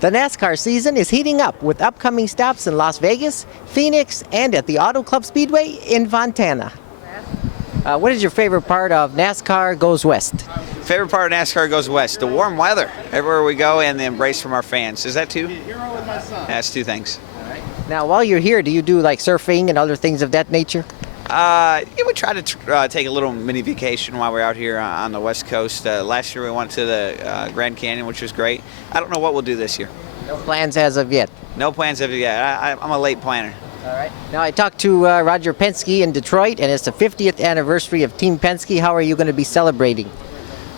The NASCAR season is heating up with upcoming stops in Las Vegas, Phoenix, and at the Auto Club Speedway in Fontana. What is your favorite part of NASCAR Goes West? Favorite part of NASCAR Goes West? The warm weather everywhere we go and the embrace from our fans. Is that two? That's two things. Now, while you're here, do you do like surfing and other things of that nature? Yeah, we try to take a little mini vacation while we're out here on the West Coast. Last year we went to the Grand Canyon, which was great. I don't know what we'll do this year. No plans as of yet? No plans as of yet. I'm a late planner. All right. Now, I talked to Roger Penske in Detroit, and it's the 50th anniversary of Team Penske. How are you going to be celebrating?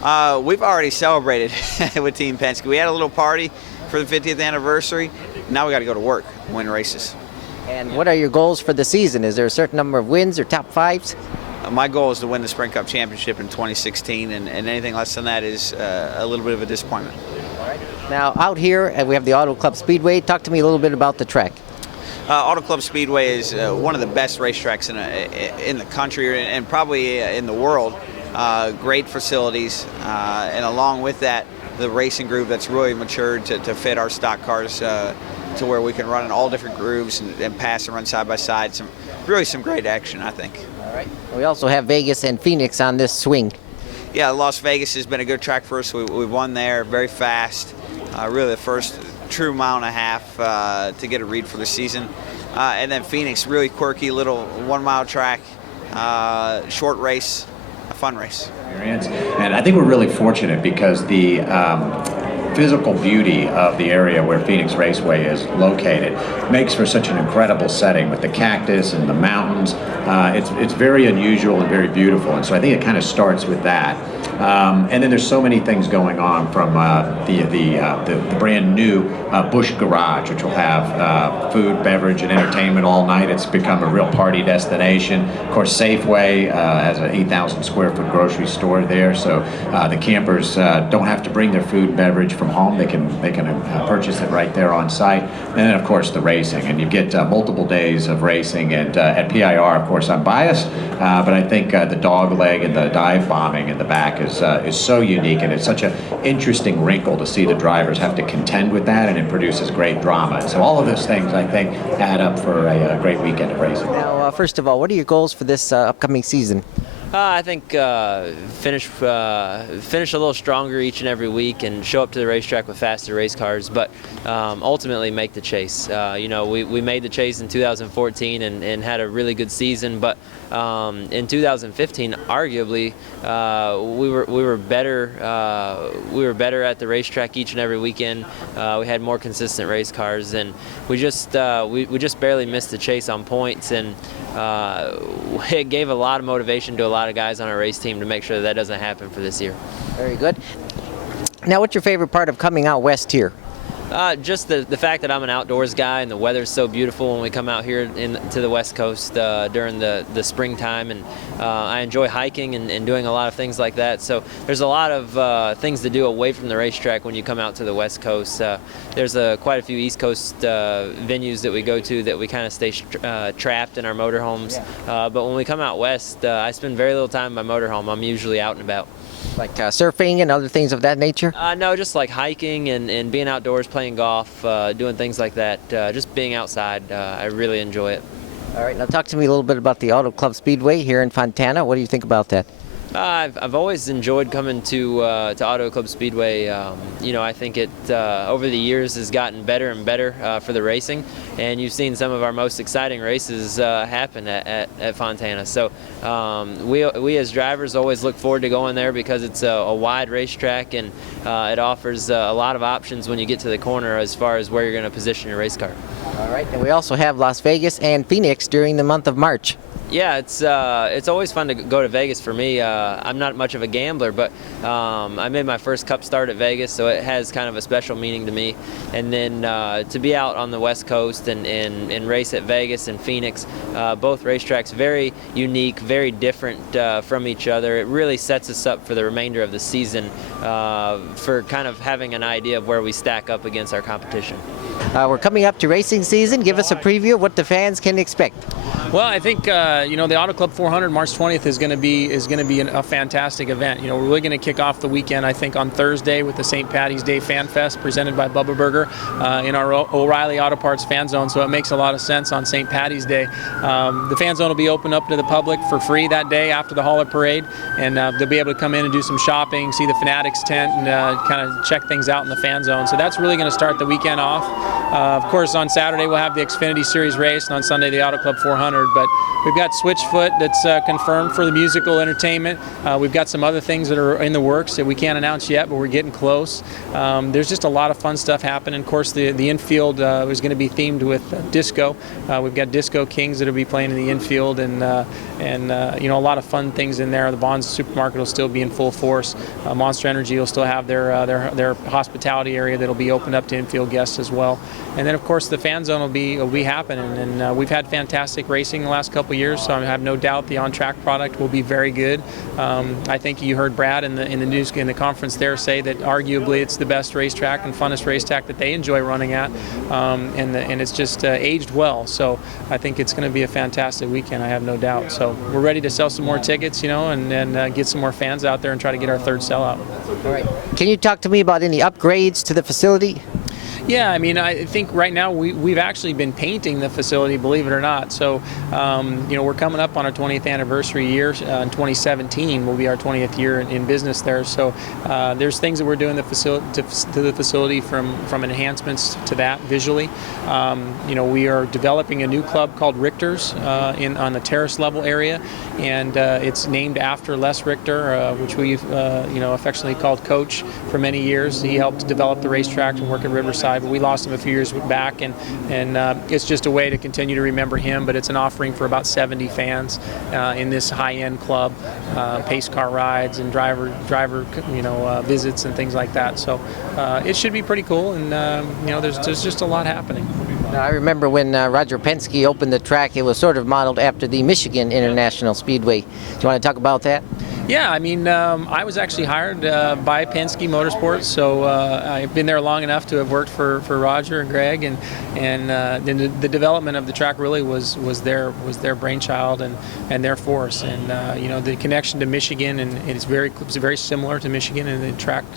We've already celebrated with Team Penske. We had a little party for the 50th anniversary. Now we got to go to work, win races. And what are your goals for the season? Is there a certain number of wins or top fives? My goal is to win the Sprint Cup Championship in 2016, and anything less than that is a little bit of a disappointment. Now, out here, we have the Auto Club Speedway. Talk to me a little bit about the track. Auto Club Speedway is one of the best racetracks in the country and probably in the world. Great facilities, and along with that, the racing group that's really matured to fit our stock cars to where we can run in all different grooves and pass and run side by side. Some great action, I think. All right. We also have Vegas and Phoenix on this swing. Yeah, Las Vegas has been a good track for us. We've won there, very fast. Really the first true mile and a half to get a read for the season. And then Phoenix, really quirky little 1 mile track, short race, a fun race. And I think we're really fortunate because the physical beauty of the area where Phoenix Raceway is located makes for such an incredible setting with the cactus and the mountains. It's very unusual and very beautiful, and so I think it kind of starts with that. And then there's so many things going on, from the brand new Busch Garage, which will have food, beverage, and entertainment all night. It's become a real party destination. Of course, Safeway has an 8,000 square foot grocery store there, so the campers don't have to bring their food and beverage from home. They can purchase it right there on site. And then, of course, the racing, and you get multiple days of racing. And at PIR, of course, I'm biased, but I think the dog leg and the dive bombing in the back is so unique, and it's such an interesting wrinkle to see the drivers have to contend with that, and it produces great drama. And so all of those things, I think, add up for a great weekend of racing. Now, first of all, what are your goals for this upcoming season? I think finish a little stronger each and every week and show up to the racetrack with faster race cars, but ultimately make the chase. We made the chase in 2014 and had a really good season, but in 2015, arguably, we were better. We were better at the racetrack each and every weekend. We had more consistent race cars, and we just barely missed the chase on points, and it gave a lot of motivation to a lot of guys on our race team to make sure that doesn't happen for this year. Very good. Now, what's your favorite part of coming out west here? Just the fact that I'm an outdoors guy, and the weather's so beautiful when we come out here to the West Coast during the springtime, and I enjoy hiking and doing a lot of things like that. So there's a lot of things to do away from the racetrack when you come out to the West Coast. There's quite a few East Coast venues that we go to that we kind of stay trapped in our motorhomes. Yeah. But when we come out west, I spend very little time in my motorhome. I'm usually out and about. Like surfing and other things of that nature? No, just like hiking and being outdoors, playing golf, doing things like that. Just being outside, I really enjoy it. All right, now talk to me a little bit about the Auto Club Speedway here in Fontana. What do you think about that? I've always enjoyed coming to Auto Club Speedway. I think it over the years has gotten better and better for the racing, and you've seen some of our most exciting races happen at Fontana. So we as drivers always look forward to going there because it's a wide racetrack, and it offers a lot of options when you get to the corner as far as where you're going to position your race car. All right, and we also have Las Vegas and Phoenix during the month of March. Yeah, it's always fun to go to Vegas for me. I'm not much of a gambler, but I made my first Cup start at Vegas, so it has kind of a special meaning to me. And then to be out on the West Coast and race at Vegas and Phoenix, both racetracks very unique, very different from each other. It really sets us up for the remainder of the season for kind of having an idea of where we stack up against our competition. We're coming up to racing season. Give us a preview of what the fans can expect. Well, I think the Auto Club 400 March 20th is going to be a fantastic event. We're really going to kick off the weekend, I think, on Thursday with the St. Patty's Day Fan Fest presented by Bubba Burger in our O'Reilly Auto Parts fan zone. So it makes a lot of sense on St. Patty's Day. The fan zone will be open up to the public for free that day after the Hauler Parade, and they'll be able to come in and do some shopping, see the Fanatics tent, and kind of check things out in the fan zone. So that's really going to start the weekend off. Of course, on Saturday we'll have the Xfinity Series race, and on Sunday the Auto Club 400. But we've got Switchfoot that's confirmed for the musical entertainment. We've got some other things that are in the works that we can't announce yet, but we're getting close. There's just a lot of fun stuff happening. Of course, the infield is going to be themed with disco. We've got Disco Kings that will be playing in the infield, and a lot of fun things in there. The Bonds Supermarket will still be in full force. Monster Energy will still have their hospitality area that'll be opened up to infield guests as well. And then, of course, the fan zone will be happening. And we've had fantastic racing the last couple of years, so I have no doubt the on-track product will be very good. I think you heard Brad in the news in the conference there say that arguably it's the best racetrack and funnest racetrack that they enjoy running at, and it's just aged well. So I think it's going to be a fantastic weekend. I have no doubt. So we're ready to sell some more tickets, and get some more fans out there and try to get our third sellout. All right. Can you talk to me about any upgrades to the facility? Yeah, I think right now we've actually been painting the facility, believe it or not. So, we're coming up on our 20th anniversary year. In 2017 will be our 20th year in business there. So, there's things that we're doing to the facility from enhancements to that visually. We are developing a new club called Richter's on the terrace level area, and it's named after Les Richter, which we've affectionately called Coach for many years. He helped develop the racetrack and work at Riverside. But we lost him a few years back, and it's just a way to continue to remember him. But it's an offering for about 70 fans in this high-end club, pace car rides and driver visits and things like that. So it should be pretty cool, and there's just a lot happening. Now, I remember when Roger Penske opened the track, it was sort of modeled after the Michigan International Speedway. Do you want to talk about that? Yeah, I was actually hired by Penske Motorsports, so I've been there long enough to have worked for Roger and Greg, and the development of the track really was their brainchild and their force, and the connection to Michigan, and it's very similar to Michigan in the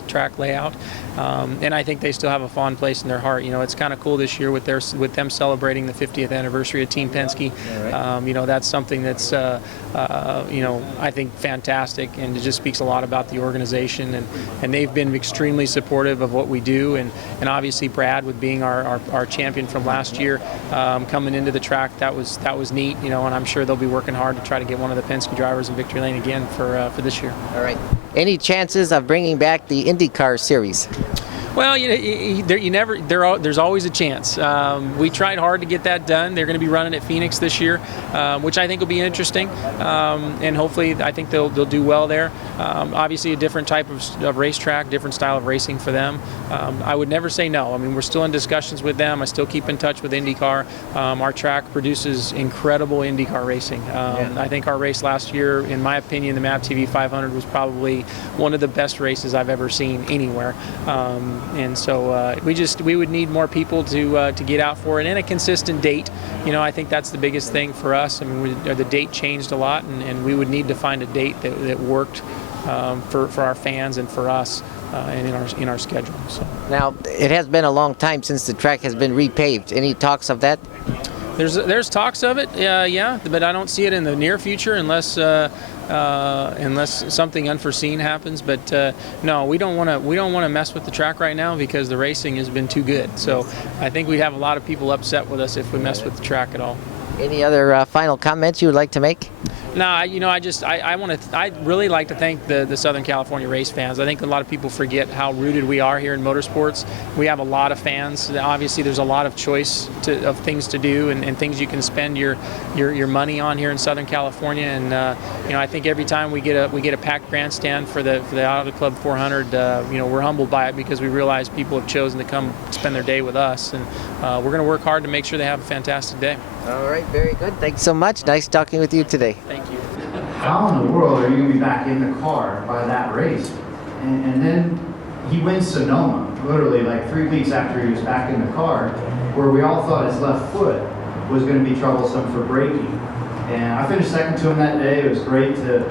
track layout, and I think they still have a fond place in their heart. It's kind of cool this year with them celebrating the 50th anniversary of Team Penske. Right. That's something that's I think fantastic, and it just speaks a lot about the organization, and they've been extremely supportive of what we do, and obviously Brad, with being our champion from last year, coming into the track, that was neat, and I'm sure they'll be working hard to try to get one of the Penske drivers in victory lane again for this year. All right. Any chances of bringing back the IndyCar series? Well, there's always a chance. We tried hard to get that done. They're going to be running at Phoenix this year, which I think will be interesting, and hopefully I think they'll do well there. Obviously a different type of racetrack, different style of racing for them. I would never say no. We're still in discussions with them. I still keep in touch with IndyCar. Our track produces incredible IndyCar racing. I think our race last year, in my opinion, the MAP TV 500 was probably one of the best races I've ever seen anywhere. And so we would need more people to get out for it, and a consistent date. I think that's the biggest thing for us. The date changed a lot, and we would need to find a date that worked for our fans and for us and in our schedule. So. Now, it has been a long time since the track has been repaved. Any talks of that? There's talks of it, yeah, but I don't see it in the near future unless something unforeseen happens. But no, we don't want to mess with the track right now because the racing has been too good. So I think we'd have a lot of people upset with us if we mess with the track at all. Any other final comments you would like to make? No, I really like to thank the Southern California race fans. I think a lot of people forget how rooted we are here in motorsports. We have a lot of fans. Obviously, there's a lot of choice of things to do and things you can spend your money on here in Southern California. And I think every time we get a packed grandstand for the Auto Club 400, we're humbled by it because we realize people have chosen to come spend their day with us, and we're going to work hard to make sure they have a fantastic day. All right, very good. Thanks so much. Nice talking with you today. Thank you. How in the world are you going to be back in the car by that race? And then he wins Sonoma, literally like 3 weeks after he was back in the car, where we all thought his left foot was going to be troublesome for braking. And I finished second to him that day. It was great to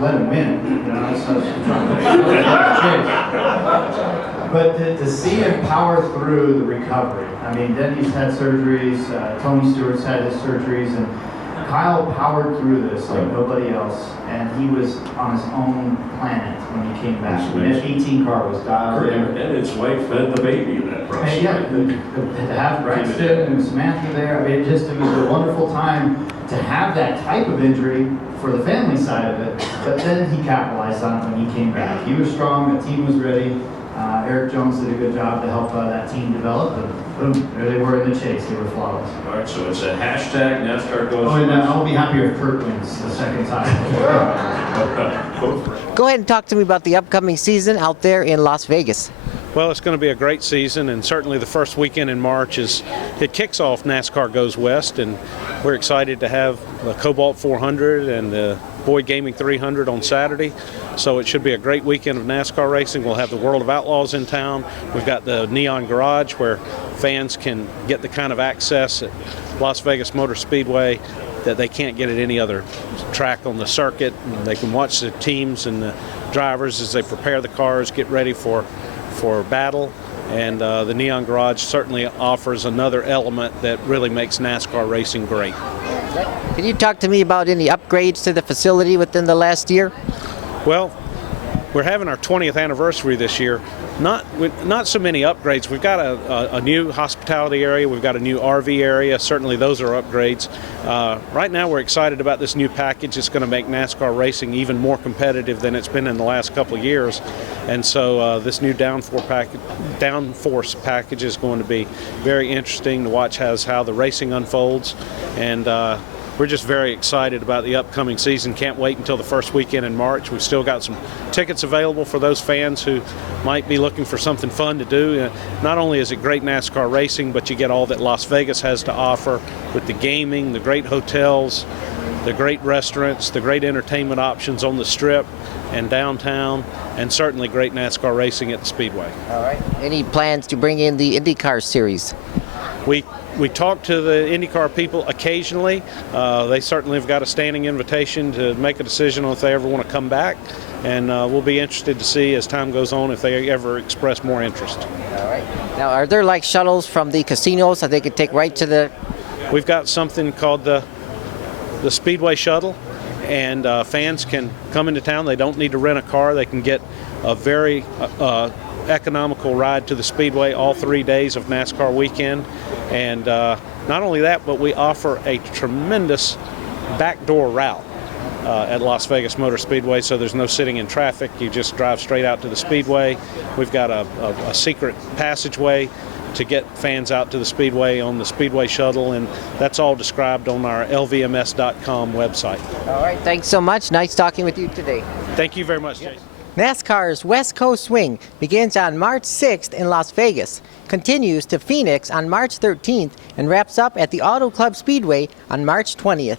let him win. You know, that's what I was trying to But to see him power through the recovery. I mean, Denny's had surgeries, Tony Stewart's had his surgeries, and Kyle powered through this like nobody else, and he was on his own planet when he came back. When that 18 car was dialed in. And his wife fed the baby in that process. And yeah, to have Braxton and Samantha there, I mean, it was a wonderful time to have that type of injury for the family side of it, but then he capitalized on it when he came back. He was strong, the team was ready. Aric Jones did a good job to help that team develop, and boom, there they were in the chase. They were flawless. All right, so it's a hashtag NASCAR Goes Oh, and West. I'll be happy if Kurt wins the second time. Go ahead and talk to me about the upcoming season out there in Las Vegas. Well, it's going to be a great season, and certainly the first weekend in March it kicks off NASCAR Goes West, and we're excited to have the Cobalt 400 and the Boyd Gaming 300 on Saturday. So it should be a great weekend of NASCAR racing. We'll have the World of Outlaws in town. We've got the Neon Garage where fans can get the kind of access at Las Vegas Motor Speedway that they can't get at any other track on the circuit. And they can watch the teams and the drivers as they prepare the cars, get ready for battle. And the Neon Garage certainly offers another element that really makes NASCAR racing great. Can you talk to me about any upgrades to the facility within the last year? Well, we're having our 20th anniversary this year. Not so many upgrades. We've got a new hospitality area. We've got a new RV area. Certainly those are upgrades. Right now we're excited about this new package. It's going to make NASCAR racing even more competitive than it's been in the last couple of years. And so this new downforce package is going to be very interesting to watch how the racing unfolds. And we're just very excited about the upcoming season. Can't wait until the first weekend in March. We've still got some tickets available for those fans who might be looking for something fun to do. Not only is it great NASCAR racing, but you get all that Las Vegas has to offer with the gaming, the great hotels, the great restaurants, the great entertainment options on the Strip and downtown, and certainly great NASCAR racing at the Speedway. All right. Any plans to bring in the IndyCar series? We talk to the IndyCar people occasionally. They certainly have got a standing invitation to make a decision on if they ever want to come back, and we'll be interested to see as time goes on if they ever express more interest. All right. Now, are there like shuttles from the casinos that they could take right to the... We've got something called the Speedway Shuttle, and fans can come into town. They don't need to rent a car. They can get a very economical ride to the Speedway all 3 days of NASCAR weekend. And not only that, but we offer a tremendous backdoor route at Las Vegas Motor Speedway, so there's no sitting in traffic. You just drive straight out to the Speedway. We've got a secret passageway to get fans out to the Speedway on the Speedway Shuttle, and that's all described on our lvms.com website. All right, thanks so much. Nice talking with you today. Thank you very much, Jason. NASCAR's West Coast Swing begins on March 6th in Las Vegas, continues to Phoenix on March 13th, and wraps up at the Auto Club Speedway on March 20th.